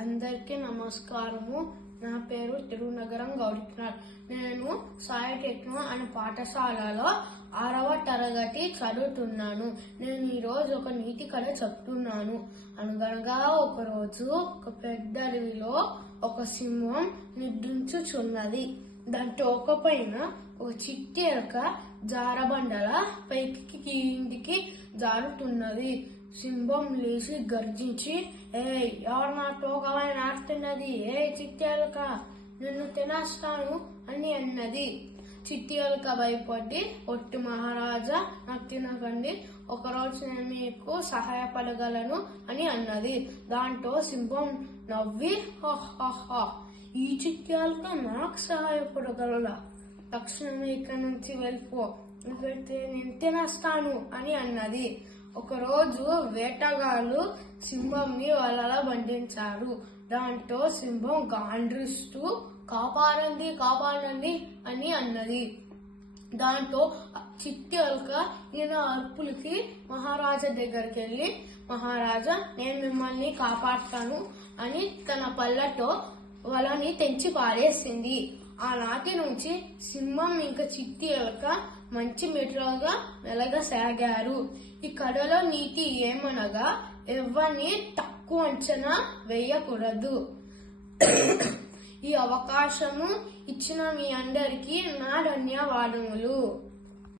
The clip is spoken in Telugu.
అందరికీ నమస్కారము. నా పేరు తిరునగరం గౌరీనాథ్. నేను సాయి టెక్నో అనే పాఠశాలలో 6వ తరగతి చదువుతున్నాను. నేను ఈరోజు ఒక నీతి కథ చెప్తున్నాను. అనగనగా ఒకరోజు ఒక పెద్ద అడవిలో ఒక సింహం నిద్రించుచున్నది. దాని తోక పైన ఒక చిట్టి ఎలక జారబండల పైకి కిందికి జారుతున్నది. సింహం లేచి గర్జించి, ఎవరు నా తోకపై నాటుతున్నది? చిట్టి ఎలక, నిన్ను తినేస్తాను అని అన్నది. చిట్టి ఎలక భయపడి, ఒట్టి మహారాజా, నాకు తినకండి, ఒకరోజు నేను మీకు సహాయపడగలను అని అన్నది. దాంతో సింహం నవ్వి, ఈ చిట్టి ఎలక నాకు సహాయపడగలరా? తక్షణమే ఇక్కడ నుంచి వెళ్ళిపో, ఇక్కడితే నేను తినేస్తాను అని అన్నది. ఒకరోజు వేటగాళ్ళు సింహంని వలలో బంధించారు. దాంతో సింహం గాండ్రిస్తూ కాపాడండి కాపాడండి అని అన్నది. దాంతో చిట్టి ఎలుక ఈయన అరుపులకి మహారాజా దగ్గరికి వెళ్ళి, మహారాజా, నేను మిమ్మల్ని కాపాడుతాను అని తన పళ్ళతో వలని తెంచి పారేసింది. ఆనాటి నుంచి సింహం ఇంకా చిట్టి ఎలుక మంచి మిత్రులుగా మెలగసాగారు. ఈ కథలో నీతి ఏమనగా, ఎవరిని తక్కువ అంచనా వేయకూడదు. ఈ అవకాశము ఇచ్చిన మీ అందరికీ నా ధన్యవాదములు.